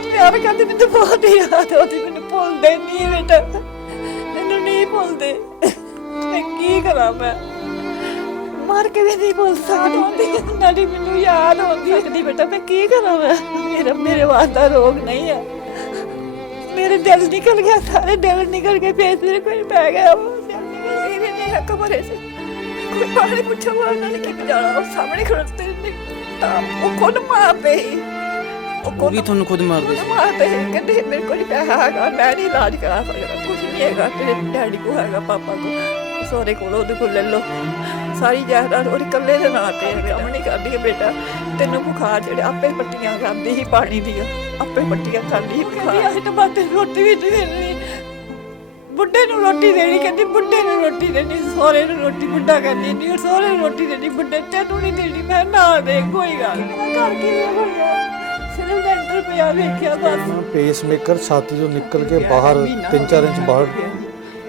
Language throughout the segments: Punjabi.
ਬਹੁਤ ਪਿਆਰ ਕਰਦੇ ਮੈਨੂੰ ਬਹੁਤ ਯਾਦ ਆਉਂਦੀ ਮੈਨੂੰ ਭੁੱਲਦੇ ਨਹੀਂ ਬੇਟਾ। ਮੈਨੂੰ ਨਹੀਂ ਭੁੱਲਦੇ। ਮੈਂ ਕੀ ਕਰਾਂ ਮੈਂ? ਮਰ ਕੇ ਵੀ ਨਹੀਂ ਭੁੱਲ ਸਕਦੀ। ਉਹਨਾਂ ਦੀ ਮੈਨੂੰ ਯਾਦ ਆਉਂਦੀ। ਸਕਦੀ ਬੇਟਾ ਮੈਂ ਕੀ ਕਰਾਂ ਮੈਂ? ਮੇਰਾ ਮੇਰੇ ਵਾਸ ਦਾ ਰੋਗ ਨਹੀਂ ਹੈ ਮੇਰੇ ਦਿਲ ਨਿਕਲ ਗਿਆ ਸਾਰੇ ਦਿਲ ਨਿਕਲ ਗਏ ਫੇਰ ਮੇਰੇ ਕੋਈ ਪੈ ਗਿਆ ਨਹੀਂ ਹੈ ਕਮਰੇ ਸੇ। ਕੋਈ ਪਾਣੀ ਪੁੱਛੋ ਉਹ ਨਾਲ ਕਿ ਜਾਣਾ। ਉਹ ਸਾਹਮਣੇ ਖੜਤੇ ਨੇ ਤਾਂ ਉਹ ਮਾਰਦੇ ਹੀ ਉਹ ਵੀ ਤੁਹਾਨੂੰ ਖੁਦ ਮਾਰਦੇ ਸੀ? ਮਾਰਦੇ ਹੀ ਕਹਿੰਦੇ ਮੇਰੇ ਕੋਲ ਨਹੀਂ ਪੈਸਾ ਹੈਗਾ ਮੈਂ ਨਹੀਂ ਇਲਾਜ ਕਰਾ ਸਕਦਾ ਕੁਝ ਨਹੀਂ ਹੈਗਾ ਤੇਰੇ ਡੈਡੀ ਕੋ ਹੈਗਾ ਪਾਪਾ ਕੋ ਸੋਰੇ ਕੋਲ ਉਹਦੇ ਕੋਲ ਲੈ ਲਓ। ਸਾਰੀ ਜਾਇਦਾਦ ਉਹਦੇ ਇਕੱਲੇ ਦੇ ਨਾਂ ਤੇ ਹੈ। ਕੰਮ ਨਹੀਂ ਕਰਦੀ ਹੈ ਬੇਟਾ। ਤੈਨੂੰ ਬੁਖਾਰ ਜਿਹੜੇ ਆਪੇ ਪੱਟੀਆਂ ਖਾਂਦੀ ਸੀ ਪਾਣੀ ਦੀਆਂ। ਆਪੇ ਪੱਟੀਆਂ ਖਾਂਦੀ ਸੀ ਬੁਖਾਰ। ਅਸੀਂ ਤਾਂ ਬਾਤ ਰੋਟੀ ਵੀ ਨਹੀਂ ਮਿਲਣੀ ਬੁੱਢੇ ਨੂੰ ਰੋਟੀ ਦੇਣੀ ਕਹਿੰਦੀ ਬੁੱਢੇ ਨੂੰ ਰੋਟੀ ਦੇਣੀ ਸੋਹਰੇ ਨੂੰ ਰੋਟੀ ਬੁੱਢਾ ਕਹਿੰਦੀ ਨਹੀਂ ਸੋਹਰੇ ਨੂੰ ਰੋਟੀ ਦੇਣੀ ਬੁੱਢੇ ਤੈਨੂੰ ਨਹੀਂ ਦੇਣੀ ਮੈਂ ਨਾ ਦੇ ਕੋਈ ਗੱਲ ਨੀ। ਮੈਂ ਘਰ ਹੋ ਗਿਆ ਪਿਆ ਵੇਖਿਆ ਬਸ। ਪੇਸਮੇਕਰ ਛਾਤੀ ਤੋਂ ਨਿਕਲ ਕੇ ਬਾਹਰ 3-4 ਇੰਚ ਬਾਹਰ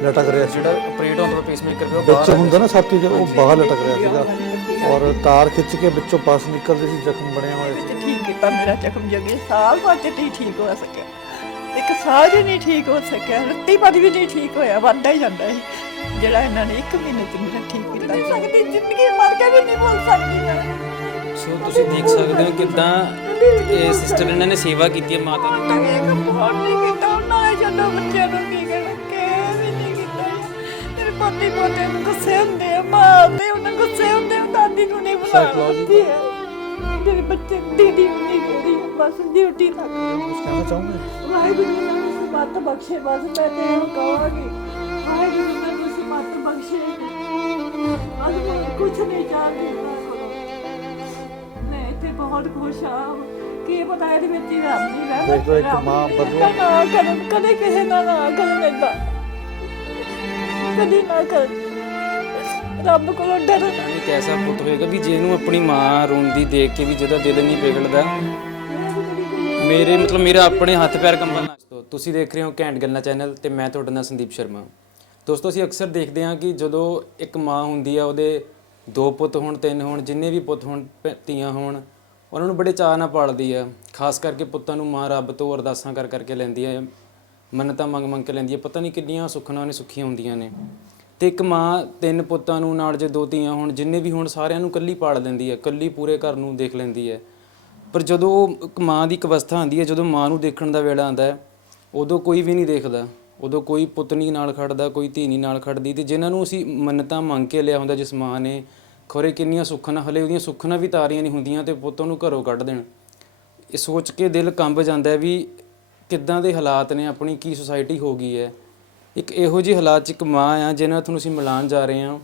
ਲਟਕ ਰਿਹਾ ਸੀ। ਜਿਹੜਾ ਆਪਰੇਟ ਹੁੰਦਾ ਪੇਸਮੇਕਰ ਵੀ ਉਹ ਵਿੱਚ ਬਾਹਰ ਹੁੰਦਾ ਨਾ ਛਾਤੀ ਦੇ ਉਹ ਬਾਹਰ ਲਟਕ ਰਿਹਾ ਸੀਗਾ। ਔਰ ਤਾਰ ਖਿੱਚ ਕੇ ਵਿੱਚੋਂ ਪਸ ਨਿਕਲਦੇ ਸੀ ਜ਼ਖਮ ਬਣਿਆ ਹੋਇਆ ਸੀ। ਵਿੱਚ ਠੀਕ ਕੀਤਾ ਮੇਰਾ ਜ਼ਖਮ ਜਗੇ। ਸਾਲ ਬਾਅਦ ਚ ਨਹੀਂ ਠੀਕ ਹੋ ਸਕਿਆ। ਇੱਕ ਸਾਲ ਹੀ ਨਹੀਂ ਠੀਕ ਹੋ ਸਕਿਆ। ਰੱਤੀ ਪਦ ਵੀ ਨਹੀਂ ਠੀਕ ਹੋਇਆ ਵੱਧਦਾ ਹੀ ਜਾਂਦਾ ਹੈ ਜਿਹੜਾ ਇਹਨਾਂ ਨੇ ਇੱਕ ਮਹੀਨੇ ਚ ਮੇਰਾ ਠੀਕ ਕੀਤਾ। ਨਹੀਂ ਸਕਦੀ ਜ਼ਿੰਦਗੀ ਮਰ ਕੇ ਵੀ ਨਹੀਂ ਭੁੱਲ ਸਕਦੀ। ਮੈਂ ਸੋ ਤੁਸੀਂ ਦੇਖ ਸਕਦੇ ਹੋ ਕਿਦਾਂ ਇਹ ਸਿਸਟਰ ਇਹਨਾਂ ਨੇ ਸੇਵਾ ਕੀਤੀ ਹੈ ਮਾਤਾ ਦੀ ਤਾਂ ਇਹ ਕੰਮ ਬਹੁਤ ਨਹੀਂ ਕੀਤਾ ਉਹਨਾਂ ਨੇ ਜਦੋਂ ਬੱਚਿਆਂ ਨੂੰ ਕੀ ਕਹਿਣਾ ਕਿ ਵੀ ਨਹੀਂ ਕੀਤਾ। ਮੇਰੇ ਪੋਤੀ ਪੋਤੇ ਨੂੰ ਗੁੱਸੇ ਹੁੰਦੇ ਆ ਮਾਰਦੇ ਉਹਨਾਂ ਨੂੰ ਗੁੱਸੇ ਹੁੰਦੇ ਆ ਦਾਦੀ ਨੂੰ ਨਹੀਂ ਬੁਲਾਉਂਦੀ ਹੈ ਮੇਰੇ ਬੱਚੇ ਦੀਦੀ ਨੂੰ ਨਹੀਂ ਕਹਿੰਦੀ ਬਸ ਡਿਊਟੀ ਤੱਕ। ਕੁਝ ਕਹਿਣਾ ਚਾਹੋਗੇ? ਵਾਹਿਗੁਰੂ ਜੀ ਮੈਨੂੰ ਸਮਤ ਬਖਸ਼ੇ ਬਸ ਮੈਂ ਤੇ ਇਹ ਕਹਾਂਗੀ। ਵਾਹਿਗੁਰੂ ਮੈਨੂੰ ਸਮਤ ਬਖਸ਼ੇ। ਅੱਜ ਮੈਂ ਕੁਝ ਨਹੀਂ ਉਹਨਾਂ ਮੈਂ ਇੱਥੇ ਬਹੁਤ ਖੁਸ਼ ਹਾਂ ਕੀ ਪਤਾ ਇਹਦੇ ਵਿੱਚ ਹੀ ਰੱਬ ਦੀ ਰਹਿਮਤ ਦੇਖ ਇੱਕ ਮਾਂ ਬਦਲੋ। ਨਾ ਕਰਨ ਕਦੇ ਕਿਸੇ ਨਾਲ ਨਾ ਕਰਨ ਏਦਾਂ। ਕਦੀ ਨਾ ਕਰ ਰੱਬ ਕੋਲੋਂ ਡਰ ਨਹੀਂ ਕੈਸਾ ਪੁੱਤ ਹੋਏਗਾ ਵੀ ਜਿਹਨੂੰ ਆਪਣੀ ਮਾਂ ਰੋਂਦੀ ਦੇਖ ਕੇ ਵੀ ਜਿਹਦਾ ਦਿਲ ਨਹੀਂ ਪਿਘਲਦਾ ਮੇਰੇ ਮਤਲਬ ਮੇਰਾ ਆਪਣੇ ਹੱਥ ਪੈਰ ਕੰਬਣ ਲੱਗ ਤੁਸੀਂ ਦੇਖ ਰਹੇ ਹੋ ਘੈਂਟ ਗੱਲਾਂ ਚੈਨਲ ਤੇ ਮੈਂ ਤੁਹਾਡਾ ਨਾਮ ਸੰਦੀਪ ਸ਼ਰਮਾ। ਦੋਸਤੋ ਅਸੀਂ ਅਕਸਰ ਦੇਖਦੇ ਹਾਂ ਕਿ ਜਦੋਂ ਇੱਕ ਮਾਂ ਹੁੰਦੀ ਆ ਉਹਦੇ ਦੋ ਪੁੱਤ ਹੋਣ ਤਿੰਨ ਹੋਣ ਜਿੰਨੇ ਵੀ ਪੁੱਤ ਹੋਣ ਭੈ- ਧੀਆਂ ਹੋਣ ਉਹਨਾਂ ਨੂੰ ਬੜੇ ਚਾਅ ਨਾਲ ਪਾਲਦੀ ਆ। ਖਾਸ ਕਰਕੇ ਪੁੱਤਾਂ ਨੂੰ ਮਾਂ ਰੱਬ ਤੋਂ ਅਰਦਾਸਾਂ ਕਰ ਕਰਕੇ ਲੈਂਦੀ ਆ। ਮੰਨਤਾਂ ਮੰਗ ਮੰਗ ਕੇ ਲੈਂਦੀ ਆ। ਪਤਾ ਨਹੀਂ ਕਿੰਨੀਆਂ ਸੁੱਖਣਾ ਨੇ, ਸੁੱਖੀਆਂ ਹੁੰਦੀਆਂ ਨੇ। ਤੇ ਇੱਕ ਮਾਂ ਤਿੰਨ ਪੁੱਤਾਂ ਨੂੰ ਨਾਲ ਜੇ ਦੋ ਧੀਆਂ ਹੋਣ, ਜਿੰਨੇ ਵੀ ਹੋਣ ਸਾਰਿਆਂ ਨੂੰ ਕੱਲੀ ਪਾਲ ਲੈਂਦੀ ਹੈ ਕੱਲੀ ਪੂਰੇ ਘਰ ਨੂੰ ਦੇਖ ਲੈਂਦੀ ਹੈ ਪਰ ਜਦੋਂ ਇੱਕ ਮਾਂ ਦੀ ਇੱਕ ਅਵਸਥਾ ਆਉਂਦੀ ਹੈ ਜਦੋਂ ਮਾਂ ਨੂੰ ਦੇਖਣ ਦਾ ਵੇਲਾ ਆਉਂਦਾ ਹੈ, ਉਦੋਂ ਕੋਈ ਵੀ ਨਹੀਂ ਦੇਖਦਾ। ਉਦੋਂ ਕੋਈ ਪੁੱਤ ਨਾਲ ਖੜਦਾ, ਕੋਈ ਧੀ ਨਹੀਂ ਨਾਲ ਖੜਦੀ। ਤੇ ਜਿਨ੍ਹਾਂ ਨੂੰ ਅਸੀਂ ਮੰਨਤਾਂ ਮੰਗ ਕੇ ਲਿਆ ਹੁੰਦਾ, ਜਿਸ ਮਾਂ ਨੇ ਖੋਰੇ ਕਿੰਨੀਆਂ ਸੁੱਖਣਾ ਹਲੇ ਉਹਦੀਆਂ ਸੁੱਖਣਾ ਵੀ ਤਾਰੀਆਂ ਨਹੀਂ ਹੁੰਦੀਆਂ ਤੇ ਪੁੱਤ ਉਹਨੂੰ ਘਰੋਂ ਕੱਢ ਦੇਣ। ਇਹ ਸੋਚ ਕੇ ਦਿਲ ਕੰਬ ਜਾਂਦਾ ਹੈ ਵੀ ਕਿੱਦਾਂ ਦੇ ਹਾਲਾਤ ਨੇ, ਆਪਣੀ ਕੀ ਸੁਸਾਇਟੀ ਹੋ ਗਈ ਹੈ। ਇੱਕ ਇਹੋ ਜਿਹੀ ਹਾਲਾਤ 'ਚ ਇੱਕ ਮਾਂ ਆ ਜਿਹਨਾਂ ਨਾਲ ਤੁਹਾਨੂੰ ਅਸੀਂ ਮਿਲਾਨ ਜਾ ਰਹੇ ਹਾਂ।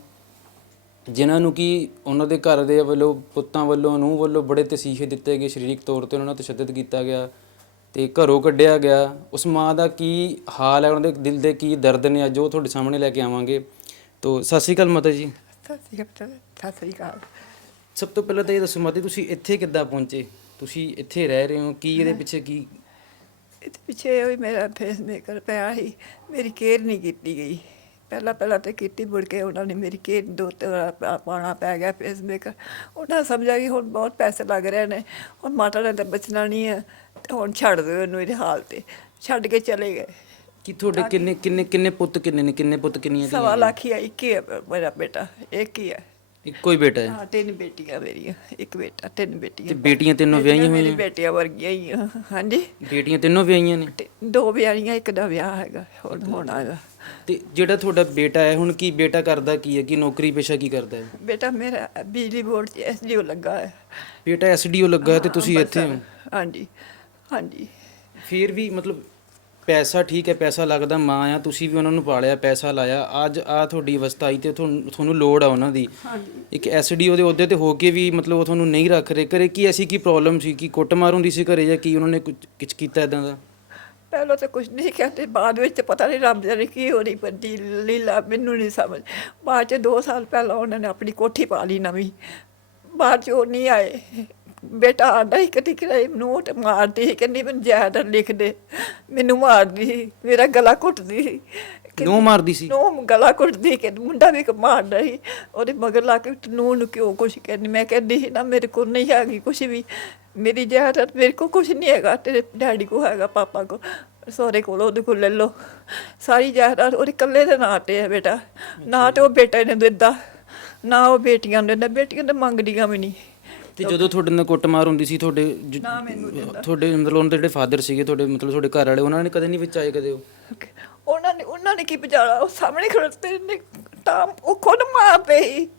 ਜਿਨ੍ਹਾਂ ਨੂੰ ਕਿ ਉਹਨਾਂ ਦੇ ਘਰ ਦੇ ਵੱਲੋਂ, ਪੁੱਤਾਂ ਵੱਲੋਂ ਨੂੰ ਵੱਲੋਂ ਬੜੇ ਤਸੀਹੇ ਦਿੱਤੇ ਗਏ ਸਰੀਰਕ ਤੌਰ ਤੇ, ਉਹਨਾਂ ਨੂੰ ਤਸ਼ੱਦਦ ਕੀਤਾ ਗਿਆ ਤੇ ਘਰੋਂ ਕੱਢਿਆ ਗਿਆ। ਉਸ ਮਾਂ ਦਾ ਕੀ ਹਾਲ ਹੈ, ਉਹਨਾਂ ਦੇ ਦਿਲ ਦੇ ਕੀ ਦਰਦ ਨੇ, ਅੱਜ ਉਹ ਤੁਹਾਡੇ ਸਾਹਮਣੇ ਲੈ ਕੇ ਆਵਾਂਗੇ। ਤੋ, ਸਤਿ ਸ਼੍ਰੀ ਅਕਾਲ ਮਾਤਾ ਜੀ। ਸਤਿ ਸ੍ਰੀ ਅਕਾਲ ਸਤਿ ਸ੍ਰੀ ਅਕਾਲ ਸਭ ਤੋਂ ਪਹਿਲਾਂ ਤਾਂ ਇਹ ਦੱਸੋ ਮਾਤਾ ਜੀ, ਤੁਸੀਂ ਇੱਥੇ ਕਿੱਦਾਂ ਪਹੁੰਚੇ? ਤੁਸੀਂ ਇੱਥੇ ਰਹਿ ਰਹੇ ਹੋ ਕੀ ਇਹਦੇ ਪਿੱਛੇ ਕੀ? ਇਹਦੇ ਪਿੱਛੇ ਉਹ ਮੇਰਾ ਫੇਸ ਮੇਕਰ ਪਿਆ ਸੀ ਮੇਰੀ ਕੇਅਰ ਨਹੀਂ ਕੀਤੀ ਗਈ। ਪਹਿਲਾਂ ਪਹਿਲਾਂ ਤੇ ਕੀਤੀ ਮੁੜ ਕੇ ਉਹਨਾਂ ਨੇ ਮੇਰੀ ਕੇਅਰ ਦੋ ਤਿੰਨ ਪਾ- ਪਾਉਣਾ ਪੈ ਗਿਆ ਫੇਸ ਮੇਕਰ ਉਹਨਾਂ ਸਮਝਿਆ ਕਿ ਹੁਣ ਬਹੁਤ ਪੈਸੇ ਲੱਗ ਰਹੇ ਨੇ ਹੁਣ ਮਾਤਾ ਨੇ ਤਾਂ ਬਚਣਾ ਨਹੀਂ ਹੈ ਤੇ ਹੁਣ ਛੱਡ ਦਿਓ ਇਹਨੂੰ ਇਹਦੇ ਹਾਲ ਤੇ। ਛੱਡ ਕੇ ਚਲੇ ਗਏ। ਕਿ ਤੁਹਾਡੇ ਕਿੰਨੇ ਕਿੰਨੇ ਕਿੰਨੇ ਪੁੱਤ ਕਿੰਨੇ ਨੇ? ਕਿੰਨੇ ਪੁੱਤ ਕਿੰਨੀਆਂ ਸਵਾ ਲੱਖ ਹੀ ਆ ਇੱਕ ਹੀ ਮੇਰਾ ਬੇਟਾ ਇੱਕ ਹੀ ਹੈ ਇੱਕੋ ਹੀ ਬੇਟਾ ਹੈ? ਹਾਂ ਤਿੰਨ ਬੇਟੀਆਂ ਮੇਰੀਆਂ ਇੱਕ ਬੇਟਾ ਤਿੰਨ ਤੇ ਬੇਟੀਆਂ ਬੇਟੀਆਂ ਤਿੰਨੋਂ ਵਿਆਹੀਆਂ ਮੇਰੀ ਹੋਈਆਂ? ਬੇਟੀਆਂ ਵਰਗੀਆਂ ਹੀ ਆ ਹਾਂਜੀ। ਬੇਟੀਆਂ ਤਿੰਨੋਂ ਵਿਆਹੀਆਂ ਨੇ? ਤੇ ਦੋ ਵਿਆਹੀਆਂ ਇੱਕ ਦਾ ਵਿਆਹ ਹੈਗਾ ਹੁਣ ਹੋਣਾ ਹੈਗਾ। ਤੇ ਜਿਹੜਾ ਤੁਹਾਡਾ ਬੇਟਾ ਹੈ ਹੁਣ ਕੀ ਬੇਟਾ ਕਰਦਾ ਕੀ ਹੈ? ਕੀ ਨੌਕਰੀ ਪੇਸ਼ਾ ਕੀ ਕਰਦਾ ਹੈ? ਬੇਟਾ ਮੇਰਾ ਬਿਜਲੀ ਬੋਰਡ 'ਚ ਐਸਡੀਓ ਲੱਗਾ ਹੈ। ਬੇਟਾ ਐਸਡੀਓ ਲੱਗਾ ਹੈ ਤੇ ਤੁਸੀਂ ਇੱਥੇ ਹੋ? ਹਾਂਜੀ ਹਾਂਜੀ। ਫਿਰ ਵੀ ਮਤਲਬ ਪੈਸਾ ਠੀਕ ਹੈ ਪੈਸਾ ਲੱਗਦਾ ਮਾਂ ਆ ਤੁਸੀਂ ਵੀ ਉਹਨਾਂ ਨੂੰ ਪਾਲਿਆ ਪੈਸਾ ਲਾਇਆ। ਅੱਜ ਆ ਤੁਹਾਡੀ ਅਵਸਥਾ ਆਈ ਤੇ ਤੁਹਾਨੂੰ ਤੁਹਾਨੂੰ ਲੋੜ ਆ ਉਹਨਾਂ ਦੀ। ਇੱਕ ਐਸਡੀਓ ਦੇ ਅਹੁਦੇ ਤੇ ਹੋ ਕੇ ਵੀ ਮਤਲਬ ਉਹ ਤੁਹਾਨੂੰ ਨਹੀਂ ਰੱਖ ਰਹੇ। ਘਰੇ ਕੀ ਐਸੀ ਕੀ ਪ੍ਰੋਬਲਮ ਸੀ? ਕੀ ਕੁੱਟਮਾਰ ਹੁੰਦੀ ਸੀ ਘਰੇ ਜਾਂ ਕੀ ਉਹਨਾਂ ਨੇ ਕੁਝ ਕੁਛ ਕੀਤਾ ਇਦਾਂ ਦਾ? ਪਹਿਲਾਂ ਤਾਂ ਕੁਝ ਨਹੀਂ ਕਹਿੰਦੇ ਬਾਅਦ ਵਿੱਚ ਪਤਾ ਨਹੀਂ ਰੱਬ ਜਾਣੇ ਕੀ ਹੋ ਰਹੀ ਪੰਦੀ ਲੀਲਾ ਮੈਨੂੰ ਨਹੀਂ ਸਮਝ। ਬਾਅਦ ਚ 2 ਸਾਲ ਪਹਿਲਾਂ ਉਹਨਾਂ ਨੇ ਆਪਣੀ ਕੋਠੀ ਪਾ ਲਈ ਨਵੀਂ। ਬਾਅਦ ਚ ਉਹ ਨਹੀਂ ਆਏ। ਬੇਟਾ ਆਂਦਾ ਹੀ ਕਦੀ ਕਿਰਾਏ ਨੋਟ ਮਾਰਦੀ ਸੀ, ਕਹਿੰਦੀ ਮੈਨੂੰ ਜ਼ਿਆਦਾ ਲਿਖ ਦੇ ਮੈਨੂੰ ਮਾਰਦੀ ਸੀ, ਮੇਰਾ ਗਲਾ ਘੁੱਟਦੀ ਸੀ। ਕਿਉਂ ਮਾਰਦੀ ਸੀ? ਨੂੰ ਗਲਾ ਘੁੱਟਦੀ ਕਿ ਮੁੰਡਾ ਵੀ ਮਾਰਦਾ ਸੀ। ਉਹਦੇ ਮਗਰ ਲਾ ਕੇ ਨੂੰ ਨੂੰ ਕਿਉਂ ਕੁਛ ਕਹਿੰਦੀ ਮੈਂ ਕਹਿੰਦੀ ਸੀ ਨਾ ਮੇਰੇ ਕੋਲ ਨਹੀਂ ਹੈਗੀ ਕੁਛ ਵੀ। ਮੇਰੀ ਜਾਇਦਾਦ ਮੇਰੇ ਕੋ ਕੁਝ ਨਹੀਂ ਹੈਗਾ ਤੇਰੇ ਡੈਡੀ ਕੋ ਹੈਗਾ ਪਾਪਾ ਕੋ ਸਹੁਰੇ ਕੋਲ ਉਹਦੇ ਕੋਲ ਲੈ ਲਓ। ਸਾਰੀ ਜਾਇਦਾਦ ਉਹਦੇ ਇਕੱਲੇ ਦੇ ਨਾਂ ਤੇ ਹੈ ਬੇਟਾ। ਨਾ ਤੇ ਉਹ ਬੇਟੇ ਨੇ ਦਿੱਤਾ ਨਾ ਉਹ ਬੇਟੀਆਂ ਨੇ ਦਿੰਦਾ ਬੇਟੀਆਂ ਤਾਂ ਮੰਗਦੀਆਂ ਵੀ ਨਹੀਂ। ਤੇ ਜਦੋਂ ਤੁਹਾਡੇ ਨਾਲ ਕੁੱਟਮਾਰ ਹੁੰਦੀ ਸੀ ਤੁਹਾਡੇ ਜ- ਨਾ ਮੈਨੂੰ ਦਿੰਦਾ ਤੁਹਾਡੇ ਮਤਲਬ ਉਹਨਾਂ ਦੇ ਜਿਹੜੇ ਫਾਦਰ ਸੀਗੇ ਤੁਹਾਡੇ ਮਤਲਬ ਤੁਹਾਡੇ ਘਰ ਵਾਲੇ ਉਹਨਾਂ ਨੇ ਕਦੇ ਨਹੀਂ ਵਿੱਚ ਆਏ ਕਦੇ ਉਹ? ਉਹਨਾਂ ਨੇ ਉਹਨਾਂ ਨੇ ਕੀ ਬਚਾਲਾ ਉਹ ਸਾਹਮਣੇ ਖੜਤੇ ਨੇ ਤਾਂ ਉਹ ਖੁਦ ਮਾਰਦੇ ਸੀ।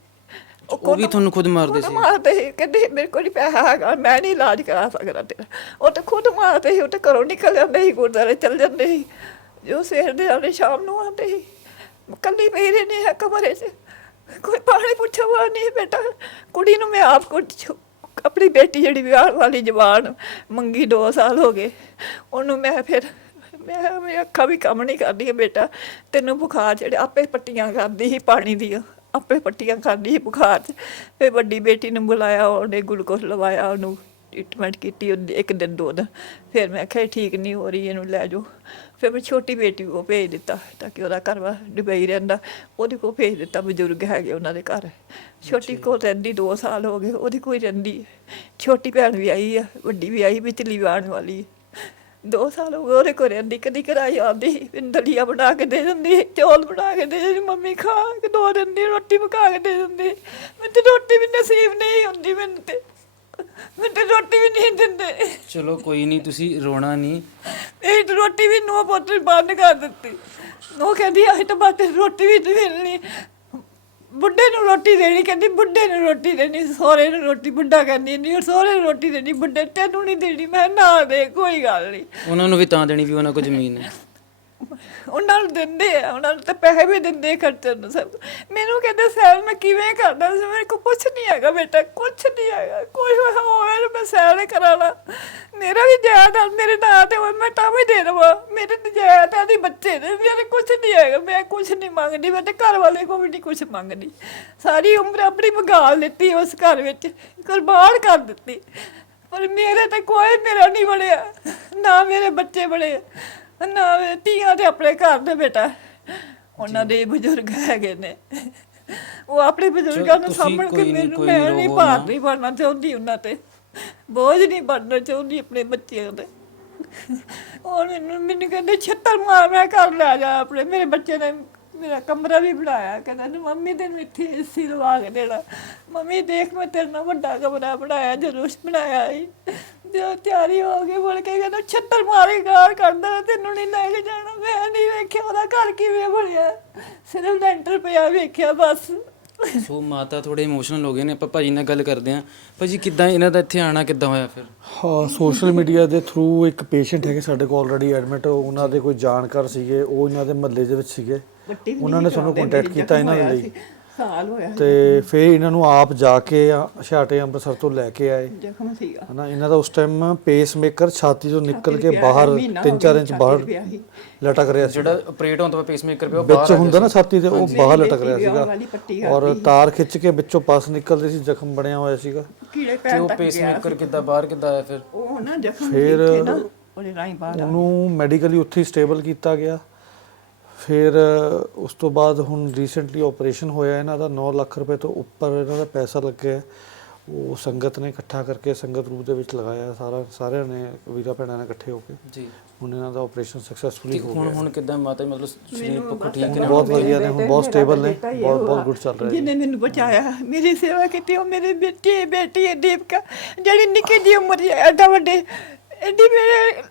ਉਹ ਵੀ ਤੁਹਾਨੂੰ ਖੁਦ ਮਾਰਦੇ ਖੁਦ ਸੀ? ਮਾਰਦੇ ਸੀ। ਕਹਿੰਦੇ ਮੇਰੇ ਕੋਲ ਨਹੀਂ ਪੈਸਾ ਹੈਗਾ ਮੈਂ ਨਹੀਂ ਇਲਾਜ ਕਰਾ ਸਕਦਾ ਤੇਰਾ। ਉਹ ਤਾਂ ਖੁਦ ਮਾਰਦੇ ਸੀ ਉਹ ਤਾਂ ਘਰੋਂ ਨਿਕਲ ਜਾਂਦੇ ਸੀ ਗੁਰਦੁਆਰੇ ਚਲ ਜਾਂਦੇ ਸੀ। ਜੋ ਸਵੇਰ ਦੇ ਆਉਂਦੇ ਸ਼ਾਮ ਨੂੰ ਆਉਂਦੇ ਸੀ। ਕੱਲੀ ਪਈ ਰਹਿੰਦੀ ਹੈ ਕਮਰੇ 'ਚ। ਕੋਈ ਪਾਣੀ ਪੁੱਛਣ ਵਾਲਾ ਨਹੀਂ ਬੇਟਾ। ਕੁੜੀ ਨੂੰ ਮੈਂ ਆਪ ਕੁਝ ਆਪਣੀ ਬੇਟੀ ਜਿਹੜੀ ਵਿਆਹ ਵਾਲੀ ਜਵਾਨ ਮੰਗੀ 2 ਸਾਲ ਹੋ ਗਏ। ਉਹਨੂੰ ਮੈਂ ਫਿਰ, ਮੈਂ ਕਿਹਾ ਮੇਰੀ ਅੱਖਾਂ ਵੀ ਕੰਮ ਨਹੀਂ ਕਰਦੀਆਂ ਬੇਟਾ। ਤੈਨੂੰ ਬੁਖਾਰ ਜਿਹੜੇ ਆਪੇ ਪੱਟੀਆਂ ਕਰਦੀ ਸੀ ਪਾਣੀ ਦੀਆਂ ਆਪੇ ਪੱਟੀਆਂ ਕਰਦੀ ਸੀ ਬੁਖਾਰ 'ਚ। ਫਿਰ ਵੱਡੀ ਬੇਟੀ ਨੂੰ ਬੁਲਾਇਆ, ਉਹਨੇ ਗਲੂਕੋਸ ਲਵਾਇਆ, ਉਹਨੂੰ ਟ੍ਰੀਟਮੈਂਟ ਕੀਤੀ, ਉਹਦੀ ਇੱਕ ਦਿਨ ਦੋ ਦਿਨ। ਫਿਰ ਮੈਂ ਕਿਹਾ ਠੀਕ ਨਹੀਂ ਹੋ ਰਹੀ, ਇਹਨੂੰ ਲੈ ਜਾਓ। ਫਿਰ ਮੈਂ ਛੋਟੀ ਬੇਟੀ ਕੋ ਭੇਜ ਦਿੱਤਾ ਤਾਂ ਕਿ ਉਹਦਾ ਘਰ ਵਾ ਦੁਬਈ ਰਹਿੰਦਾ। ਉਹਦੇ ਕੋ ਭੇਜ ਦਿੱਤਾ ਬਜ਼ੁਰਗ ਹੈਗੇ ਉਹਨਾਂ ਦੇ ਘਰ। ਛੋਟੀ ਕੋਲ ਰਹਿੰਦੀ 2 ਸਾਲ ਹੋ ਗਏ ਉਹਦੀ ਕੋਈ ਰਹਿੰਦੀ ਛੋਟੀ ਭੈਣ ਵੀ ਆਈ ਆ ਵੱਡੀ ਵੀ ਆਈ ਵਿਚਲੀ ਆਉਣ ਵਾਲੀ। ਹੈ ਦੋ ਸਾਲ ਹੋ ਗਏ ਉਹਦੇ ਕੋਲ ਰਹਿੰਦੀ ਕਦੀ ਕਰਾਈ ਆਉਂਦੀ ਦਲੀਆ ਬਣਾ ਕੇ ਦੇ ਦਿੰਦੀ ਚੌਲ ਬਣਾ ਕੇ ਦੇ ਦਿੰਦੀ ਮੰਮੀ ਖਾ ਕੇ ਦੋ ਦਿਨ ਦੀ ਰੋਟੀ ਪਕਾ ਕੇ ਦੇ ਦਿੰਦੀ। ਮੈਨੂੰ ਰੋਟੀ ਵੀ ਨਸੀਬ ਨਹੀਂ ਹੁੰਦੀ ਮੈਨੂੰ ਤੇ। ਮੈਨੂੰ ਰੋਟੀ ਵੀ ਨਹੀਂ ਦਿੰਦੇ। ਚਲੋ ਕੋਈ ਨਹੀਂ ਤੁਸੀਂ ਰੋਣਾ ਨਹੀਂ। ਇਹ ਤਾਂ ਰੋਟੀ ਵੀ ਨੋ ਪੁੱਤ ਨੇ ਬੰਦ ਕਰ ਦਿੱਤੀ। ਉਹ ਕਹਿੰਦੀ ਆਹ ਤਾਂ ਬਾਤ ਰੋਟੀ ਵੀ ਨਹੀਂ ਮਿਲਣੀ। ਬੁੱਢੇ ਨੂੰ ਰੋਟੀ ਦੇਣੀ ਕਹਿੰਦੀ ਬੁੱਢੇ ਨੂੰ ਰੋਟੀ ਦੇਣੀ ਸਹੁਰੇ ਨੂੰ ਰੋਟੀ ਬੁੱਢਾ ਕਹਿੰਦੀ ਨਹੀਂ ਸਹੁਰੇ ਨੂੰ ਰੋਟੀ ਦੇਣੀ ਬੁੱਢੇ ਤੈਨੂੰ ਨਹੀਂ ਦੇਣੀ ਮੈਂ ਕਿਹਾ ਨਾ ਦੇ ਕੋਈ ਗੱਲ ਨਹੀਂ। ਉਹਨਾਂ ਨੂੰ ਵੀ ਤਾਂ ਦੇਣੀ ਵੀ ਉਹਨਾਂ ਕੋਲ ਜ਼ਮੀਨ ਹੈ। ਉਹਨਾਂ ਨੂੰ ਦਿੰਦੇ ਆ ਉਹਨਾਂ ਨੂੰ ਤਾਂ ਪੈਸੇ ਵੀ ਦਿੰਦੇ ਖਰਚਣ ਨੂੰ ਸਭ। ਮੈਨੂੰ ਕਹਿੰਦੇ, ਸੈਲ ਮੈਂ ਕਿਵੇਂ ਕਰਦਾ ਸੀ ਮੇਰੇ ਕੋਲ ਕੁਝ ਨਹੀਂ ਹੈਗਾ ਬੇਟਾ ਕੁਝ ਨਹੀਂ ਹੈਗਾ। ਕੋਈ ਹੋਵੇ ਤਾਂ ਮੈਂ ਸੈਲ ਕਰਾਣਾ। ਮੇਰਾ ਵੀ ਜਾਇਦਾਦ, ਮੇਰੇ ਨਾਂ ਤੇ ਹੋਵੇ, ਮੈਂ ਤਾਂ ਵੀ ਦੇ ਦੇਵਾਂ। ਮੇਰੇ ਜਾਇਦਾਦ ਦੀ ਬੱਚੇ ਨੇ, ਮੇਰੇ ਕੁਝ ਨਹੀਂ ਹੈਗਾ। ਮੈਂ ਕੁਝ ਨਹੀਂ ਮੰਗਦੀ, ਮੈਂ ਤੇ ਘਰ ਵਾਲੇ ਕੋਲ ਵੀ ਨਹੀਂ ਕੁਝ ਮੰਗਦੀ। ਸਾਰੀ ਉਮਰ ਆਪਣੀ ਬਗਾਲ ਦਿੱਤੀ ਉਸ ਘਰ ਵਿੱਚ, ਕੁਰਬਾਨ ਕਰ ਦਿੱਤੀ। ਪਰ ਮੇਰੇ ਤੇ ਕੋਈ ਮੇਰਾ ਨਹੀਂ ਬਣਿਆ, ਨਾ ਮੇਰੇ ਬੱਚੇ ਬਣੇ ਨਾ ਮੇਰੇ ਧੀਆਂ ਤੇ ਆਪਣੇ ਘਰ ਦੇ ਬੇਟਾ। ਉਹਨਾਂ ਦੇ ਬਜ਼ੁਰਗ ਹੈਗੇ ਨੇ। ਉਹ ਆਪਣੇ ਬਜ਼ੁਰਗਾਂ ਨੂੰ ਤੁਸੀਂ ਸਾਹਮਣ ਕੇ ਕੋਈ ਨੀ, ਮੈਨੂੰ ਕੋਈ ਮੈਂ ਨਹੀਂ ਰੋਵੋ ਭਾਰ ਨਾ। ਨਹੀਂ ਬਣਨਾ ਚਾਹੁੰਦੀ ਉਹਨਾਂ ਤੇ। ਬੋਝ ਨਹੀਂ ਬਣਨਾ ਚਾਹੁੰਦੀ ਆਪਣੇ ਬੱਚਿਆਂ ਤੇ। ਉਹ ਮੈਨੂੰ ਮੈਨੂੰ ਕਹਿੰਦੇ ਛੱਤਰ ਮਾਰ ਮੈਂ ਘਰ ਲੈ ਜਾ ਆਪਣੇ। ਮੇਰੇ ਬੱਚੇ ਨੇ ਮੇਰਾ ਕਮਰਾ ਵੀ ਬਣਾਇਆ। ਕਹਿੰਦਾ ਨੀ ਮੰਮੀ ਤੈਨੂੰ ਇੱਥੇ ਏਸੀ ਲਵਾ ਕੇ ਦੇਣਾ। ਮੰਮੀ ਦੇਖ ਮੈਂ ਤੇਰੇ ਨਾਲ ਵੱਡਾ ਕਮਰਾ ਬਣਾਇਆ ਜਲੂਸ ਬਣਾਇਆ ਸੀ। ਜਦੋਂ ਤਿਆਰੀ ਹੋ ਗਈ ਬੋਲ ਕੇ ਕਹਿੰਦਾ ਛੱਤਰ ਮਾਰੇ ਗਾਲ ਕਰਦਾ ਤੈਨੂੰ ਨਹੀਂ ਲੈ ਕੇ ਜਾਣਾ ਮੈਂ ਨਹੀਂ ਵੇਖਿਆ ਉਹਦਾ ਘਰ ਕਿਵੇਂ ਬਣਿਆ? ਸਿਰਫ ਲੈਂਟਰ ਪਿਆ ਵੇਖਿਆ ਬਸ। ਸੋ ਮਾਤਾ ਥੋੜੇ ਇਮੋਸ਼ਨਲ ਹੋ ਗਏ ਨੇ ਆਪਾਂ ਭਾਜੀ ਨਾਲ ਗੱਲ ਕਰਦੇ ਆਂ ਭਾਜੀ ਕਿੱਦਾਂ ਇਹਨਾਂ ਦਾ ਇੱਥੇ ਆਣਾ ਕਿੱਦਾਂ ਹੋਇਆ ਫਿਰ? ਹਾਂ ਸੋਸ਼ਲ ਮੀਡੀਆ ਦੇ ਥਰੂ ਇੱਕ ਪੇਸ਼ੈਂਟ ਹੈਗੇ ਸਾਡੇ ਕੋਲ ਆਲਰੇਡੀ ਐਡਮਿਟ ਉਹਨਾਂ ਦੇ ਕੋਈ ਜਾਣਕਾਰ ਸੀਗੇ ਉਹ ਇਹਨਾਂ ਦੇ ਮਹੱਲੇ ਦੇ ਵਿੱਚ ਸੀਗੇ। ਉਹਨਾਂ ਨੇ ਸਾਨੂੰ ਕੰਟੈਕਟ ਕੀਤਾ ਇਹਨਾਂ ਦੇ ਲਈ। ਸਾਲ ਹੋਇਆ ਤੇ ਫਿਰ ਇਹਨਾਂ ਨੂੰ ਆਪ ਜਾ ਕੇ ਛਾਟੇ ਅੰਮ੍ਰਿਤਸਰ ਤੋਂ ਲੈ ਕੇ ਆਏ। ਜ਼ਖਮ ਸੀਗਾ ਹਨਾ ਇਹਨਾਂ ਦਾ ਉਸ ਟਾਈਮ ਪੇਸ ਮੇਕਰ ਛਾਤੀ ਤੋਂ ਨਿਕਲ ਕੇ ਬਾਹਰ ਮਹੀਨਾ ਹੋ 3-4 ਗਿਆ ਇੰਚ ਬਾਹਰ। ਲਟਕ ਰਿਹਾ ਸੀ। ਜਿਹੜਾ ਆਪਰੇਟ ਹੋਣ ਤੋਂ ਬਾਅਦ ਪੇਸਮੇਕਰ ਪਿਆ ਉਹ ਵਿੱਚ ਬਾਹਰ ਆ ਹੁੰਦਾ ਨਾ ਛਾਤੀ ਤੇ ਉਹ ਬਾਹਰ ਲਟਕ ਰਿਹਾ ਸੀਗਾ। ਔਰ ਤਾਰ ਖਿੱਚ ਕੇ ਵਿੱਚੋਂ ਪਸ ਨਿਕਲਦੀ ਸੀ ਜ਼ਖਮ ਬਣਿਆ ਹੋਇਆ ਸੀਗਾ। ਕੀੜੇ ਉਹ ਤੱਕ ਗਿਆ ਪੇਸਮੇਕਰ ਕਿੱਦਾਂ ਬਾਹਰ ਕਿੱਦਾਂ ਆਇਆ ਫਿਰ? ਉਹ ਨਾ ਜ਼ਖਮ ਫਿਰ ਦੇਖ ਕੇ ਨਾ ਉਹਦੇ ਰਾਈ ਬਾਹਰ ਉਹਨੂੰ ਮੈਡੀਕਲੀ ਉੱਥੇ ਸਟੇਬਲ ਕੀਤਾ ਗਿਆ। ਫਿਰ ਉਸ ਤੋਂ ਬਾਅਦ ਹੁਣ ਰੀਸੈਂਟਲੀ ਆਪਰੇਸ਼ਨ ਹੋਇਆ ਇਹਨਾਂ ਦਾ 9 ਲੱਖ ਰੁਪਏ ਤੋਂ ਉੱਪਰ ਇਹਨਾਂ ਦਾ ਪੈਸਾ ਲੱਗਿਆ। ਹੈ। ਉਹ ਸੰਗਤ ਨੇ ਇਕੱਠਾ ਕਰਕੇ ਸੰਗਤ ਰੂਪ ਦੇ ਵਿੱਚ ਲਗਾਇਆ ਸਾਰਾ ਸਾਰਿਆਂ ਨੇ ਵੀਰਾ ਭੈਣਾਂ ਨੇ ਇਕੱਠੇ ਹੋ ਕੇ। ਜੀ। ਹੁਣ ਇਹਨਾਂ ਦਾ ਆਪਰੇਸ਼ਨ ਸਕਸੈਸਫੁਲੀ ਹੋ ਹੁਣ ਗਿਆ। ਹੁਣ ਕਿੱਦਾਂ ਮਾਤਾ ਜੀ, ਮਤਲਬ ਸਰੀਰ ਪੱਖੋਂ ਠੀਕ ਹੁਣ ਨੇ? ਬਹੁਤ ਵਧੀਆ ਨੇ ਹੁਣ ਬਹੁਤ ਸਟੇਬਲ ਨੇ ਬਹੁਤ ਬਹੁਤ ਗੁੱਡ ਚੱਲ ਰਿਹਾ ਹੈ ਜਿਹਨੇ ਮੈਨੂੰ ਬਚਾਇਆ ਮੇਰੀ ਸੇਵਾ ਕੀਤੀ ਉਹ ਮੇਰੇ ਬੇਟੀ ਬੇਟੀ ਦੀਪਕਾ। ਜਿਹੜੀ ਨਿੱਕੀ ਜਿਹੀ ਉਮਰ ਐਡਾ ਵੱਡੇ ਐਡੀ ਮੇਰੇ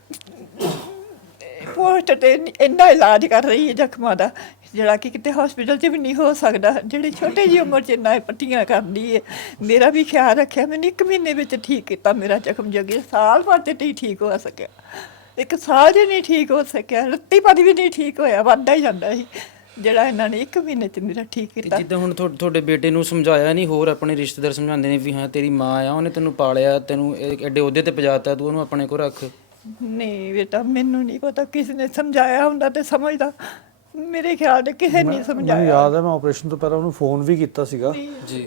ਪੋਸਟ ਤੇ ਇੰਨਾ ਇਲਾਜ ਕਰ ਰਹੀ ਹੈ ਜ਼ਖਮਾਂ ਦਾ ਜਿਹੜਾ ਕਿ ਕਿਤੇ ਹਸਪੀਟਲ 'ਚ ਵੀ ਨਹੀਂ ਹੋ ਸਕਦਾ ਜਿਹੜੀ ਛੋਟੀ ਜਿਹੀ ਉਮਰ 'ਚ ਇੰਨਾ ਪੱਟੀਆਂ ਕਰਦੀ ਹੈ। ਮੇਰਾ ਵੀ ਖਿਆਲ ਰੱਖਿਆ ਮੈਨੂੰ ਇੱਕ ਮਹੀਨੇ ਵਿੱਚ ਠੀਕ ਕੀਤਾ ਮੇਰਾ ਜ਼ਖਮ ਜਗੇ ਸਾਲ ਬਾਅਦ ਤੇ ਨਹੀਂ ਠੀਕ ਹੋ ਸਕਿਆ। ਇੱਕ ਸਾਲ ਜੇ ਨਹੀਂ ਠੀਕ ਹੋ ਸਕਿਆ ਰੱਤੀ ਪਦ ਵੀ ਨਹੀਂ ਠੀਕ ਹੋਇਆ ਵੱਧਦਾ ਹੀ ਜਾਂਦਾ ਸੀ। ਜਿਹੜਾ ਇਹਨਾਂ ਨੇ ਇੱਕ ਮਹੀਨੇ 'ਚ ਮੇਰਾ ਠੀਕ ਤੇ ਕੀਤਾ। ਜਿੱਦਾਂ ਹੁਣ ਤੁਹਾ- ਤੁਹਾਡੇ ਬੇਟੇ ਨੂੰ ਸਮਝਾਇਆ ਨਹੀਂ ਹੋਰ ਆਪਣੇ ਰਿਸ਼ਤੇਦਾਰ ਸਮਝਾਉਂਦੇ ਨੇ ਵੀ ਹਾਂ ਤੇਰੀ ਮਾਂ ਆ ਉਹਨੇ ਤੈਨੂੰ ਪਾਲਿਆ ਤੈਨੂੰ ਇਹ ਐਡੇ ਅਹੁਦੇ ਤੇ ਪਜਾਤਾ ਤੂੰ ਉਹਨੂੰ ਆਪਣੇ ਕੋਲ ਰੱਖ। ਨਹੀਂ ਬੇਟਾ ਮੈਨੂੰ ਨਹੀਂ ਪਤਾ ਕਿਸ ਨੇ ਸਮਝਾਇਆ ਹੁੰਦਾ ਤੇ ਸਮਝਦਾ। ਮੇਰੇ ਖਿਆਲ ਦੇ ਕਿਸੇ ਨੇ ਨਹੀਂ ਮੈਨੂੰ ਸਮਝਾਇਆ। ਯਾਦ ਹੈ ਮੈਂ ਆਪਰੇਸ਼ਨ ਤੋਂ ਪਹਿਲਾਂ ਉਹਨੂੰ ਫੋਨ ਵੀ ਕੀਤਾ ਸੀਗਾ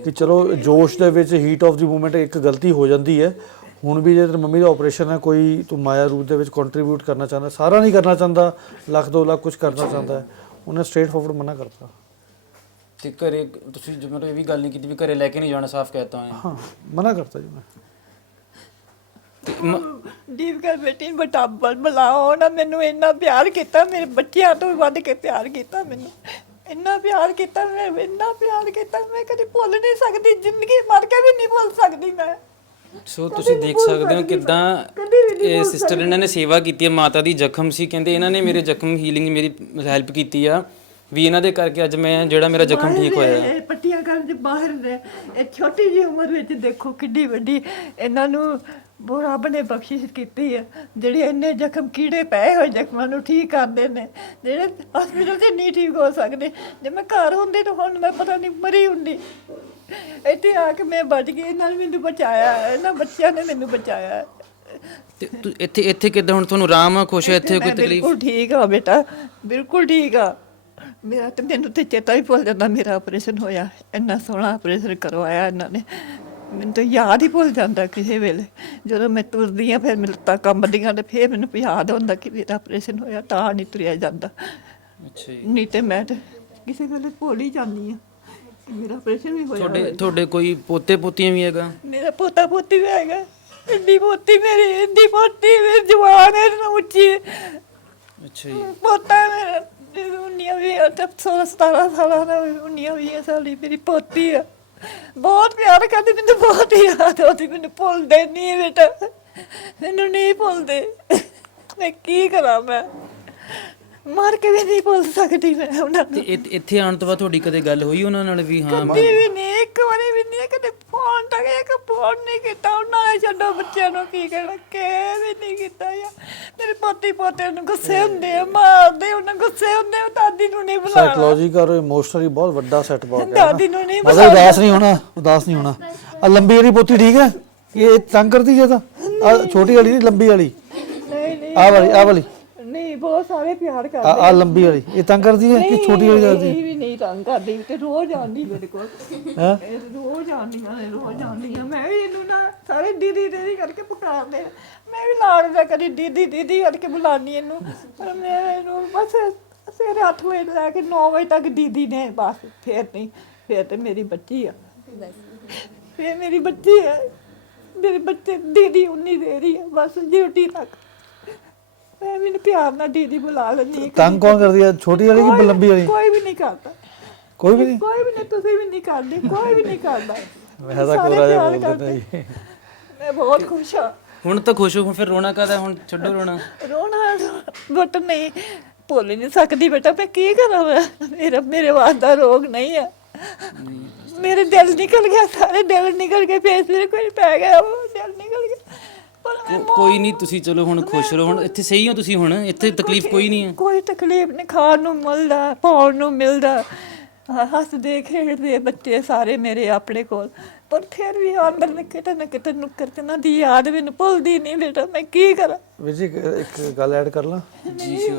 ਕਿ ਚਲੋ ਜੋਸ਼ ਦੇ ਵਿੱਚ ਹੀਟ ਆਫ ਦੀ ਮੂਵਮੈਂਟ ਇੱਕ ਗਲਤੀ ਹੋ ਜਾਂਦੀ ਹੈ। ਹੁਣ ਵੀ ਜੇ ਤੇਰੀ ਮੰਮੀ ਦਾ ਆਪਰੇਸ਼ਨ ਹੈ ਕੋਈ ਤੂੰ ਮਾਇਆ ਰੂਪ ਦੇ ਵਿੱਚ ਕੰਟਰੀਬਿਊਟ ਕਰਨਾ ਚਾਹੁੰਦਾ ਸਾਰਾ ਨਹੀਂ ਕਰਨਾ ਚਾਹੁੰਦਾ ਲੱਖ ਦੋ ਲੱਖ ਕੁਝ ਕਰਨਾ ਚਾਹੁੰਦਾ ਹੈ ਉਹਨੇ ਸਟ੍ਰੇਟ ਫਾਰਵਰਡ ਮਨਾ ਕਰਤਾ। ਤੇ ਘਰੇ ਤੁਸੀਂ ਜਿਵੇਂ ਇਹ ਵੀ ਗੱਲ ਨਹੀਂ ਕੀਤੀ ਵੀ ਘਰੇ ਲੈ ਕੇ ਨਹੀਂ ਜਾਣਾ ਸਾਫ਼ ਕਹਿਤਾ ਹਾਂ ਮਨਾ ਕਰਤਾ ਜੀ ਮੈਂ। ਤੇ ਮ- ਦੀਪ ਕਰ ਬੇਟੀ ਬਟਾ ਬੁਲਾਓ ਨਾ ਮੈਨੂੰ ਇੰਨਾ ਪਿਆਰ ਕੀਤਾ ਮੇਰੇ ਬੱਚਿਆਂ ਤੋਂ ਵੱਧ ਕੇ ਪਿਆਰ ਕੀਤਾ ਮੈਨੂੰ। ਇੰਨਾ ਪਿਆਰ ਕੀਤਾ ਮੈਂ ਇੰਨਾ ਪਿਆਰ ਕੀਤਾ ਮੈਂ ਕਦੇ ਭੁੱਲ ਨਹੀਂ ਸਕਦੀ ਜ਼ਿੰਦਗੀ ਮਰ ਕੇ ਵੀ ਨਹੀਂ ਭੁੱਲ ਸਕਦੀ ਮੈਂ। ਸੋ ਤੁਸੀਂ ਦੇਖ ਸਕਦੇ ਹੋ ਕਿਦਾਂ ਇਹ ਸਿਸਟਰ ਇਹਨਾਂ ਨੇ ਸੇਵਾ ਕੀਤੀ ਹੈ ਮਾਤਾ ਦੀ ਜ਼ਖਮ ਸੀ ਕਹਿੰਦੇ ਇਹਨਾਂ ਨੇ ਮੇਰੇ ਜ਼ਖਮ ਹੀਲਿੰਗ ਮੇਰੀ ਹੈਲਪ ਕੀਤੀ ਆ। ਵੀ ਇਹਨਾਂ ਦੇ ਕਰਕੇ ਅੱਜ ਮੈਂ ਜਿਹੜਾ ਮੇਰਾ ਜ਼ਖਮ ਠੀਕ ਹੋਇਆ। ਹੈ। ਇਹ ਪੱਟੀਆਂ ਕਰਨ ਦੇ ਬਾਹਰ ਨੇ ਇਹ ਛੋਟੀ ਜਿਹੀ ਉਮਰ ਵਿੱਚ ਦੇਖੋ ਕਿੱਡੀ ਵੱਡੀ ਇਹਨਾਂ ਨੂੰ ਬਹੁਤ ਰੱਬ ਨੇ ਬਖਸ਼ਿਸ਼ ਕੀਤੀ ਹੈ ਜਿਹੜੇ ਇੰਨੇ ਜ਼ਖਮ ਕੀੜੇ ਪਏ ਹੋਏ ਜ਼ਖਮਾਂ ਨੂੰ ਠੀਕ ਕਰਦੇ ਨੇ ਜਿਹੜੇ ਹਸਪੀਟਲ 'ਚ ਨਹੀਂ ਠੀਕ ਹੋ ਸਕਦੇ। ਜੇ ਮੈਂ ਘਰ ਹੁੰਦੀ ਤਾਂ ਹੁਣ ਮੈਂ ਪਤਾ ਨਹੀਂ ਮਰੀ ਹੁੰਦੀ। ਇੱਥੇ ਆ ਕੇ ਮੈਂ ਬਚ ਗਈ ਇਹਨਾਂ ਨੇ ਮੈਨੂੰ ਬਚਾਇਆ ਇਹਨਾਂ ਬੱਚਿਆਂ ਨੇ ਮੈਨੂੰ ਬਚਾਇਆ। ਤੇ ਤੁ- ਇੱਥੇ ਇੱਥੇ ਕਿਦਾਂ? ਹੁਣ ਤੁਹਾਨੂੰ ਆਰਾਮ ਆ ਖੁਸ਼ ਹੈ ਇੱਥੇ ਕੋਈ ਮੈਂ ਤਕਲੀਫ? ਬਿਲਕੁਲ ਠੀਕ ਆ ਬੇਟਾ ਬਿਲਕੁਲ ਠੀਕ ਆ। ਮੇਰਾ ਤੇ ਮੈਨੂੰ ਤੇ ਚੇਤਾ ਹੀ ਭੁੱਲ ਜਾਂਦਾ ਮੇਰਾ ਆਪਰੇਸ਼ਨ ਹੋਇਆ ਇੰਨਾ ਸੋਹਣਾ ਆਪਰੇਸ਼ਨ ਕਰਵਾਇਆ ਇਹਨਾਂ ਨੇ। ਮੈਨੂੰ ਤਾਂ ਯਾਦ ਹੀ ਭੁੱਲ ਜਾਂਦਾ ਕਿਸੇ ਵੇਲੇ। ਜਦੋਂ ਮੈਂ ਤੁਰਦੀ ਆ ਫਿਰ ਮੇਰੇ ਲੱਤਾਂ ਕੰਬਦੀਆਂ ਤੇ ਫਿਰ ਮੈਨੂੰ ਯਾਦ ਹੁੰਦਾ ਕਿ ਮੇਰਾ ਆਪਰੇਸ਼ਨ ਹੋਇਆ ਤਾਂ ਨਹੀਂ ਤੁਰਿਆ ਜਾਂਦਾ। ਅੱਛਾ ਜੀ। ਨਹੀਂ ਤੇ ਮੈਂ ਤੇ ਕਿਸੇ ਵੇਲੇ ਭੁੱਲ ਹੀ ਜਾਂਦੀ ਆ ਕਿ ਮੇਰਾ ਆਪਰੇਸ਼ਨ ਵੀ ਹੋਇਆ ਤੁਹਾਡੇ ਤੁਹਾਡੇ ਕੋਈ ਪੋਤੇ ਪੋਤੀਆਂ ਵੀ ਹੈਗਾ? ਮੇਰਾ ਪੋਤਾ ਪੋਤੀ ਵੀ ਹੈਗਾ। ਇੰਨੀ ਪੋਤੀ ਮੇਰੀ ਇੰਨੀ ਪੋਤੀ ਮੇਰੀ ਜਵਾਨ ਹੈ ਨਾ ਉੱਚੀ ਹੈ। ਅੱਛਾ ਜੀ। ਪੋਤਾ ਮੇਰਾ ਉਨੀਆਂ ਵੀ ਅਟਕ ਸੋਲਾਂ ਸਤਾਰਾਂ ਸਾਲਾਂ ਦਾ ਉਨੀਆਂ ਵੀ ਸਾਲੀ ਮੇਰੀ ਪੋਤੀ ਆ। ਬਹੁਤ ਪਿਆਰ ਕਰਦੀ, ਮੈਨੂੰ ਬਹੁਤ ਯਾਦ ਆਉਂਦੀ ਮੈਨੂੰ ਭੁੱਲਦੇ ਨਹੀਂ ਬੇਟਾ। ਮੈਨੂੰ ਨਹੀਂ ਭੁੱਲਦੇ। ਮੈਂ ਕੀ ਕਰਾਂ ਮੈਂ? ਮਰ ਕੇ ਵੀ ਨਹੀਂ ਭੁੱਲ ਸਕਦੀ ਮੈਂ ਉਹਨਾਂ ਤੇ ਨੂੰ। ਇੱਥੇ- ਇੱਥੇ ਆਉਣ ਤੋਂ ਬਾਅਦ ਤੁਹਾਡੀ ਕਦੇ ਗੱਲ ਹੋਈ ਉਹਨਾਂ ਨਾਲ ਵੀ? ਹਾਂ ਕਦੀ ਵੀ ਨਹੀਂ ਇੱਕ ਵਾਰੀ ਵੀ ਨਹੀਂ ਕਦੇ ਫੋਨ ਤੱਕ ਇੱਕ ਫੋਨ ਨਹੀਂ ਕੀਤਾ ਉਹਨਾਂ ਨੇ। ਛੱਡੋ ਬੱਚਿਆਂ ਨੂੰ ਕੀ ਕਹਿਣਾ ਕਿ ਵੀ ਨਹੀਂ ਕੀਤਾ ਯਾ ਮੇਰੇ ਪੋਤੀ ਪੋਤੇ ਨੂੰ ਗੁੱਸੇ ਹੁੰਦੇ ਆ ਮਾਰਦੇ ਉਹਨਾਂ ਗੁੱਸੇ ਹੁੰਦੇ ਆ ਦਾਦੀ ਨੂੰ ਨਹੀਂ ਬੁਲਾਣਾ ਸਾਈਕੋਲੋਜੀਕਲ ਇਮੋਸ਼ਨਲੀ ਬਹੁਤ ਵੱਡਾ ਸੈੱਟ ਪਾ ਗਿਆ ਦਾਦੀ ਨੂੰ ਨਹੀਂ ਮਤਲਬ ਉਦਾਸ ਨਹੀਂ ਹੋਣਾ ਉਦਾਸ ਨਹੀਂ ਹੋਣਾ। ਆ ਲੰਬੀ ਵਾਲੀ ਪੋਤੀ ਠੀਕ ਹੈ? ਇਹ ਤੰਗ ਕਰਦੀ ਜੇ ਤਾਂ। ਆ ਛੋਟੀ ਵਾਲੀ ਨਹੀਂ ਲੰਬੀ ਵਾਲੀ। ਨਹੀਂ ਨਹੀਂ। ਆ ਵਾਲੀ ਆ ਵਾਲੀ। ਨਹੀਂ ਬਹੁਤ ਸਾਰੇ ਪਿਆਰ ਆ ਕਰਦੇ ਆ ਲੰਬੀ ਵਾਲੀ। ਇਹ ਤੰਗ ਕਰਦੀ ਹੈ ਕਿ ਛੋਟੀ ਵਾਲੀ ਕਰਦੀ ਇਹ ਵੀ ਨਹੀਂ ਤੰਗ ਕਰਦੀ ਤੇ ਰੋਜ਼ ਆਉਂਦੀ ਮੇਰੇ ਕੋਲ। ਹੈ? ਇਹ ਰੋਜ਼ ਆਉਂਦੀਆਂ ਨੇ ਰੋਜ਼ ਆਉਂਦੀਆਂ ਮੈਂ ਵੀ ਇਹਨੂੰ ਨਾ ਸਾਰੇ ਦੀਦੀ ਦੀਦੀ ਕਰਕੇ ਪੁਕਾਰਦੇ। ਮੈਂ ਵੀ ਲਾੜਦਾ ਕਦੀ ਦੀਦੀ ਦੀਦੀ ਕਰਕੇ ਬੁਲਾਨੀ ਇਹਨੂੰ। ਪਰ ਮੈਂ ਇਹਨੂੰ ਬਸ ਸਵੇਰੇ 8 ਵਜੇ ਤੋਂ ਲੈ ਕੇ 9 ਵਜੇ ਤੱਕ ਦੀਦੀ ਨੇ ਬਸ ਫੇਰ ਨਹੀਂ ਫੇਰ ਤੇ ਮੇਰੀ ਬੱਚੀ ਆ। ਫੇਰ ਮੇਰੀ ਬੱਚੀ ਹੈ ਮੇਰੇ ਬੱਚੇ ਦੀਦੀ ਉਨੀ ਦੇ ਰਹੀ ਹੈ ਬਸ ਡਿਊਟੀ ਤੱਕ। ਮੈਂ ਮੈਨੂੰ ਪਿਆਰ ਨਾਲ ਦੀਦੀ ਬੁਲਾ ਲੈਂਦੀ ਹਾਂ। ਤੰਗ ਕੌਣ ਕਰਦੀ ਹੈ ਛੋਟੀ ਵਾਲੀ ਕਿ ਲੰਬੀ ਵਾਲੀ? ਕੋਈ ਵੀ ਨਹੀਂ ਕਰਦਾ। ਕੋਈ ਵੀ ਨਹੀਂ? ਕੋਈ ਵੀ ਨਹੀਂ ਤੁਸੀਂ ਵੀ ਨਹੀਂ ਕਰਦੇ ਕੋਈ ਵੀ ਨਹੀਂ ਕਰਦਾ। ਮੈਂ ਤਾਂ ਸਾਰੇ ਕੋਰਾ ਜਿਹਾ ਪਿਆਰ ਬੋਲ ਦਿੰਦਾ ਕਰਦੇ। ਜੀ। ਮੈਂ ਬਹੁਤ ਖੁਸ਼ ਹਾਂ। ਹੁਣ ਤਾਂ ਖੁਸ਼ ਹੋ ਫਿਰ ਰੋਣਾ ਕਾਦਾ ਹੁਣ ਛੱਡੋ ਰੋਣਾ। ਰੋਣਾ ਬਟ ਨਹੀਂ ਭੁੱਲ ਨਹੀਂ ਸਕਦੀ ਬੇਟਾ ਮੈਂ ਕੀ ਕਰਾਂ ਮੈਂ? ਮੇਰਾ ਮੇਰੇ ਵਾਸ ਦਾ ਰੋਗ ਨਹੀਂ ਹੈ ਮੇਰੇ ਦਿਲ ਨਿਕਲ ਗਿਆ ਸਾਰੇ ਦਿਲ ਨਿਕਲ ਗਏ ਫੇਸਲੇ ਕੋਈ ਪੈ ਗਿਆ ਉਹ ਦਿਲ ਨਿਕਲ ਗਿਆ। ਪਰ ਮੈਂ ਕੋ- ਕੋਈ ਨਹੀਂ ਤੁਸੀਂ ਚਲੋ ਹੁਣ ਖੁਸ਼ ਰਹੋ ਹੁਣ ਇੱਥੇ ਸਹੀ ਹੋ ਤੁਸੀਂ ਹੁਣ ਇੱਥੇ ਤਕਲੀਫ ਕੋਈ ਨਹੀਂ ਹੈ। ਕੋਈ ਤਕਲੀਫ ਨਹੀਂ ਖਾਣ ਨੂੰ ਮਿਲਦਾ ਪਾਉਣ ਨੂੰ ਮਿਲਦਾ। ਹ- ਹੱਸਦੇ ਖੇਡਦੇ ਬੱਚੇ ਸਾਰੇ ਮੇਰੇ ਆਪਣੇ ਕੋਲ। ਪਰ ਫਿਰ ਵੀ ਅੰਦਰ ਨਾ ਕਿਤੇ ਨਾ ਕਿਤੇ ਨੁੱਕਰ ਤੇ ਨਾ ਦੀ ਯਾਦ ਮੈਨੂੰ ਭੁੱਲਦੀ ਨਹੀਂ ਬੇਟਾ ਮੈਂ ਕੀ ਕਰਾਂ? ਵੀਰ ਜੀ ਇੱਕ- ਇੱਕ ਗੱਲ ਐਡ ਕਰ ਲਾਂ।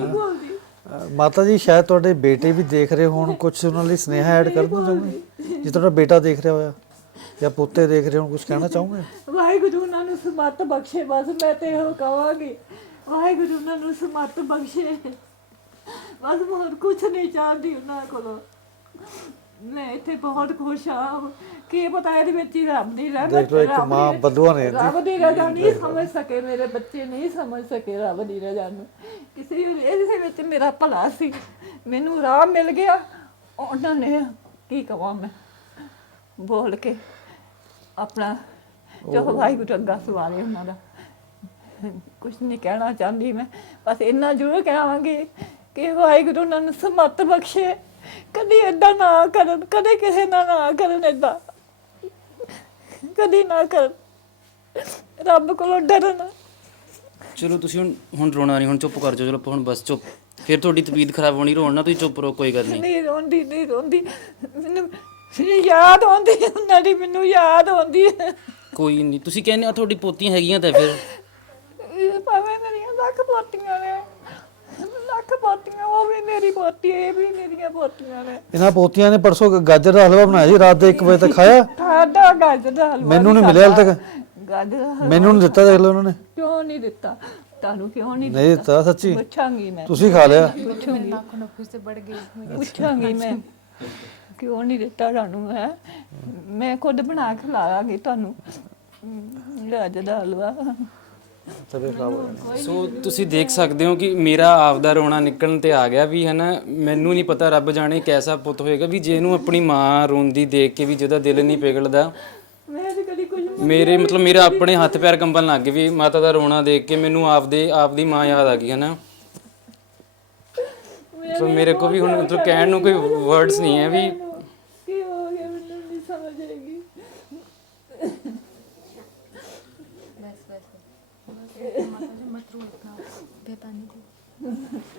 ਭੁੱਲਦੀ। ਅ, ਮਾਤਾ ਜੀ ਸ਼ਾਇਦ ਤੁਹਾਡੇ ਬੇਟੇ ਵੀ ਦੇਖ ਰਹੇ ਹੋਣ ਕੁਝ ਉਹਨਾਂ ਲਈ ਸਨੇਹਾ ਐਡ ਕਰ ਦੋ ਚਾਹੋਗੇ ਜੇ ਤੁਹਾਡਾ ਬੇਟਾ ਦੇਖ ਰਿਹਾ ਹੋਇਆ। ਜਾਂ ਪੁੱਤੇ ਦੇਖ ਰਹੇ ਹੋਣ ਕੁਝ ਕਹਿਣਾ ਚਾਹੋਗੇ? ਵਾਹਿਗੁਰੂ ਉਹਨਾਂ ਨੂੰ ਸਮਤ ਬਖਸ਼ੇ ਬਸ ਮੈਂ ਤੇ ਇਹੋ ਕਹਾਂਗੀ। ਵਾਹਿਗੁਰੂ ਉਹਨਾਂ ਨੂੰ ਸਮਤ ਬਖਸ਼ੇ। ਬਸ ਹੋਰ ਕੁਝ ਨਹੀਂ ਚਾਹਦੀ ਉਹਨਾਂ ਕੋਲੋਂ। ਮੈਂ ਇੱਥੇ ਬਹੁਤ ਖੁਸ਼ ਹਾਂ। ਕੀ ਪਤਾ ਇਹਦੇ ਵਿੱਚ ਹੀ ਰੱਬ ਦੀ ਰਹਿਮਤ ਦੇਖ ਲਓ ਇੱਕ ਰੱਬ ਮਾਂ ਦੀ- ਬਦੂਆ ਨੇ ਰੱਬ ਦੀ ਰਜ਼ਾ ਨਹੀਂ ਸਮਝ ਸਕੇ ਮੇਰੇ ਬੱਚੇ ਨਹੀਂ ਸਮਝ ਸਕੇ ਰੱਬ ਦੀ ਰਜ਼ਾ ਨੂੰ। ਕਿਸੇ ਇਹਦੇ ਵਿੱਚ ਮੇਰਾ ਭਲਾ ਸੀ। ਮੈਨੂੰ ਰਾਹ ਮਿਲ ਗਿਆ। ਉਹਨਾਂ ਨੇ ਕੀ ਕਹਾਂ ਮੈਂ? ਬੋਲ ਕੇ ਆਪਣਾ ਜੋ ਵਾਹਿਗੁਰੂ ਅੱਗਾ ਸਵਾਰੇ ਉਹਨਾਂ ਦਾ। ਕੁਝ ਨਹੀਂ ਕਹਿਣਾ ਚਾਹੁੰਦੀ ਮੈਂ। ਬਸ ਇੰਨਾ ਜ਼ਰੂਰ ਕਹਾਂਗੀ ਕਿ ਵਾਹਿਗੁਰੂ ਉਹਨਾਂ ਨੂੰ ਸਮਤ ਬਖਸ਼ੇ। ਕਦੀ ਏਦਾਂ ਨਾ ਕਰਨ ਕਦੇ ਕਿਸੇ ਨਾਲ ਨਾ ਕਰਨ ਏਦਾਂ। ਕਦੀ ਨਾ ਕਰਨ। ਰੱਬ ਕੋਲੋਂ ਡਰਨ। ਚਲੋ ਤੁਸੀਂ ਹੁਣ ਹੁਣ ਰੋਣਾ ਨਹੀਂ ਹੁਣ ਚੁੱਪ ਕਰ ਜਾਓ। ਚਲੋ ਆਪਾਂ ਹੁਣ ਬਸ ਚੁੱਪ। ਫਿਰ ਤੁਹਾਡੀ ਤਬੀਅਤ ਖਰਾਬ ਹੋਣੀ ਰੋਣ ਨਾ ਤੁਸੀਂ ਚੁੱਪ ਰਹੋ ਕੋਈ ਗੱਲ ਨਹੀਂ। ਨਹੀਂ ਰੋਂਦੀ ਨਹੀਂ ਰੋਂਦੀ। ਮੈਨੂੰ ਮੈਨੂੰ ਯਾਦ ਆਉਂਦੀ ਹੈ ਉਹਨਾਂ ਦੀ ਮੈਨੂੰ ਯਾਦ ਆਉਂਦੀ ਹੈ। ਕੋਈ ਨਹੀਂ ਤੁਸੀਂ ਕਹਿੰਦੇ ਆ ਤੁਹਾਡੀ ਪੋਤੀਆਂ ਹੈਗੀਆਂ ਤਾਂ ਫਿਰ। ਇਹ ਭਾਵੇਂ ਮੇਰੀਆਂ ਲੱਖ ਪੋਤੀਆਂ ਨੇ ਲੱਖ ਪੋਤੀਆਂ ਉਹ ਵੀ ਮੇਰੀ ਪੋਤੀ ਇਹ ਵੀ ਮੇਰੀਆਂ ਪੋਤੀਆਂ ਨੇ। ਇਹਨਾਂ ਪੋਤੀਆਂ ਨੇ ਪਰਸੋਂ ਗਾਜਰ ਦਾ ਹਲਵਾ ਬਣਾਇਆ ਜੀ ਰਾਤ ਦੇ 1 ਵਜੇ ਤੱਕ ਖਾਇਆ? ਖਾਦਾ ਗਾਜਰ ਦਾ ਹਲਵਾ ਮੈਨੂੰ ਨਹੀਂ ਮਿਲਿਆ ਹਾਲੇ ਤੱਕ। ਗਾਜਰ ਦਾ ਹਲਵਾ ਮੈਨੂੰ ਨਹੀਂ ਦਿੱਤਾ ਦੇਖ ਲਓ ਉਹਨਾਂ ਨੇ। ਕਿਉਂ ਨਹੀਂ ਦਿੱਤਾ? ਤੁਹਾਨੂੰ ਕਿਉਂ ਨਹੀਂ ਨਹੀਂ ਦਿੱਤਾ ਸੱਚੀ। ਪੁੱਛਾਂਗੀ ਮੈਂ। ਤੁਸੀਂ ਖਾ ਲਿਆ। ਪੁੱਛਾਂਗੀ। ਪੁੱਛਾਂਗੀ ਮੈਂ। ਕਿਉਂ ਨਹੀਂ ਦਿੱਤਾ ਤੁਹਾਨੂੰ ਹੈ? ਮੈਂ ਖੁਦ ਬਣਾ ਕੇ ਲਾਵਾਂਗੀ ਤੁਹਾਨੂੰ। ਗਾਜਰ ਦਾ ਹਲਵਾ ਸੋ ਤੁਸੀਂ ਦੇਖ ਸਕਦੇ ਹੋ ਕਿ ਮੇਰਾ ਆਪਦਾ ਰੋਣਾ ਨਿਕਲਣ ਤੇ ਆ ਗਿਆ ਵੀ ਹਨਾ ਮੈਨੂੰ ਨਹੀਂ ਪਤਾ ਰੱਬ ਜਾਣੇ ਕੈਸਾ ਪੁੱਤ ਹੋਏਗਾ ਵੀ ਜੇ ਇਹਨੂੰ ਆਪਣੀ ਮਾਂ ਰੋਂਦੀ ਦੇਖ ਕੇ ਵੀ ਜਿਹਦਾ ਦਿਲ ਨਹੀਂ ਪਿਘਲਦਾ। ਮੇਰੇ ਮਤਲਬ ਮੇਰਾ ਆਪਣੇ ਹੱਥ ਪੈਰ ਕੰਬਣ ਲੱਗ ਗਏ ਵੀ ਮਾਤਾ ਦਾ ਰੋਣਾ ਦੇਖ ਕੇ ਮੈਨੂੰ ਆਪਦੇ ਆਪਦੀ ਮਾਂ ਯਾਦ ਆ ਗਈ ਹਨਾ। ਸੋ ਮੇਰੇ ਕੋ ਵੀ ਹੁਣ ਮਤਲਬ ਕਹਿਣ ਨੂੰ ਕੋਈ ਵਰਡਸ ਨਹੀਂ ਹੈ ਵੀ Mm-hmm.